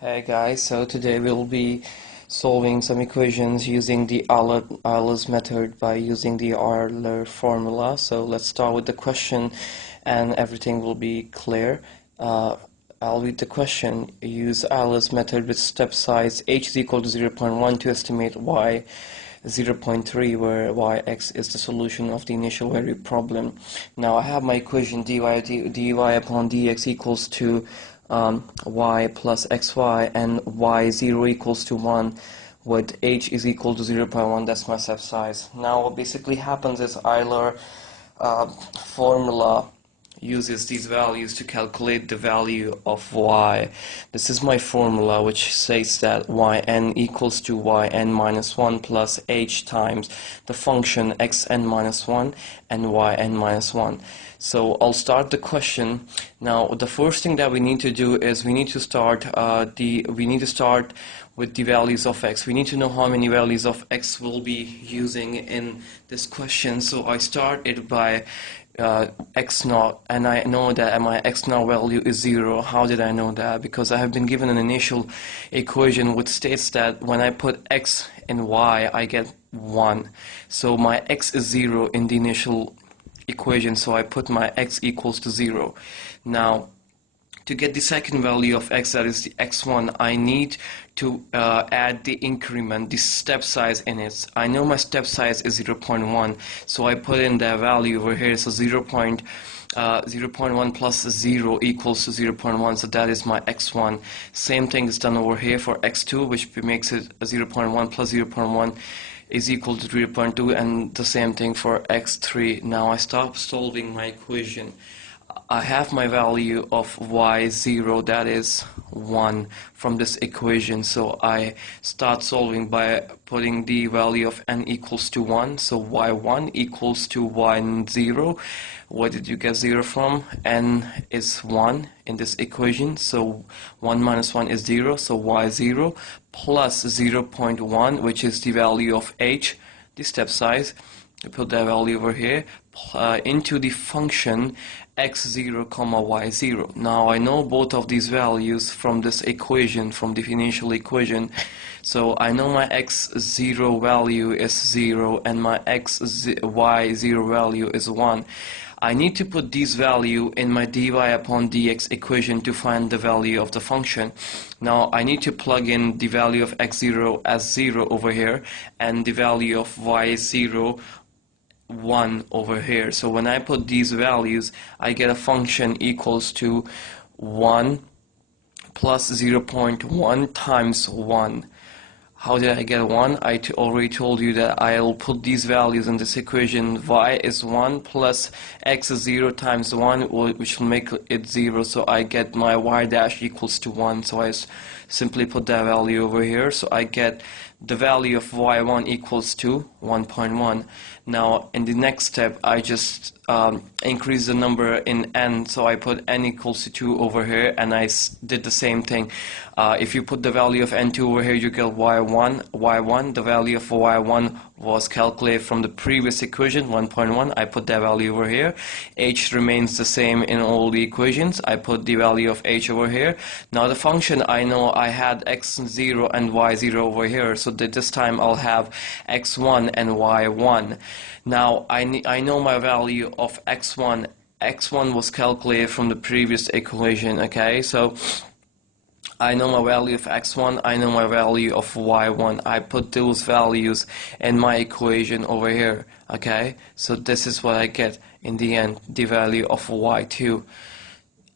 Hey guys, so today we'll be solving some equations using the Eulers method by using the Euler formula. So let's start with the question and everything will be clear. I'll read the question. Use Euler's method with step size h is equal to 0.1 to estimate y 0.3 where yx is the solution of the initial variable problem. Now I have my equation dy upon dx equals to y plus xy and y0 equals to 1 with h is equal to 0.1. That's my step size. Now what basically happens is Euler formula uses these values to calculate the value of y. This is my formula which says that yn equals to yn minus 1 plus h times the function xn minus 1 and yn minus 1. So I'll start the question. Now the first thing that we need to do is we need to start with the values of x. We need to know how many values of x we'll be using in this question. So I start it by x naught, and I know that my x naught value is 0. How did I know that? Because I have been given an initial equation which states that when I put x in y I get 1. So my x is 0 in the initial equation, so I put my x equals to 0. Now to get the second value of x, that is the x1, I need to add the increment, the step size in it. I know my step size is 0.1, so I put in the value over here. So 0.1 plus 0 equals to 0.1, so that is my x1. Same thing is done over here for x2, which makes it 0.1 plus 0.1 is equal to 0.2, and the same thing for x3. Now I stop solving my equation. I have my value of y0, that is 1, from this equation. So I start solving by putting the value of n equals to 1. So y1 equals to y0. Where did you get 0 from? N is 1 in this equation. So 1 minus 1 is 0. So y0 plus 0.1, which is the value of h, the step size. I put that value over here into the function x0 comma y0. Now I know both of these values from this equation, from the initial equation. So I know my x0 value is 0 and my y0 value is 1. I need to put these value in my dy upon dx equation to find the value of the function. Now I need to plug in the value of x0 as 0 over here and the value of y0 1 over here. So when I put these values, I get a function equals to 1 plus 0.1 times 1. How did I get 1? I already told you that I'll put these values in this equation. Y is 1 plus x is 0 times 1, which will make it 0. So I get my y dash equals to 1. So I simply put that value over here. So I get the value of y1 equals to 1.1. Now in the next step I just increase the number in n, so I put n equals to 2 over here, and I did the same thing. If you put the value of n2 over here, you get y1. The value of y1 was calculated from the previous equation, 1.1. I put that value over here. H remains the same in all the equations. I put the value of h over here. Now the function, I know I had x0 and y0 over here, so that this time I'll have x1 and y1. Now I know my value of x1. x1 was calculated from the previous equation, okay? So I know my value of x1, I know my value of y1. I put those values in my equation over here, okay? So this is what I get in the end, the value of y2.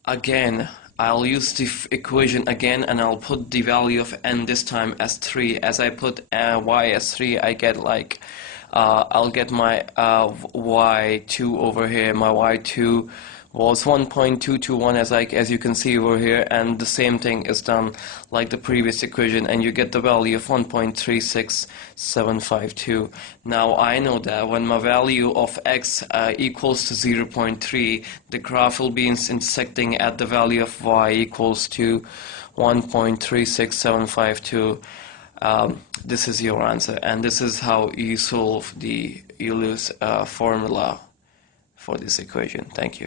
Again, I'll use the equation again, and I'll put the value of n this time as 3. As I put y as 3, I get like I'll get my y2 over here. My y2 was 1.221 as you can see over here, and the same thing is done like the previous equation, and you get the value of 1.36752. Now I know that when my value of x equals to 0.3, the graph will be intersecting at the value of y equals to 1.36752. This is your answer, and this is how you solve the Eulers formula for this equation. Thank you.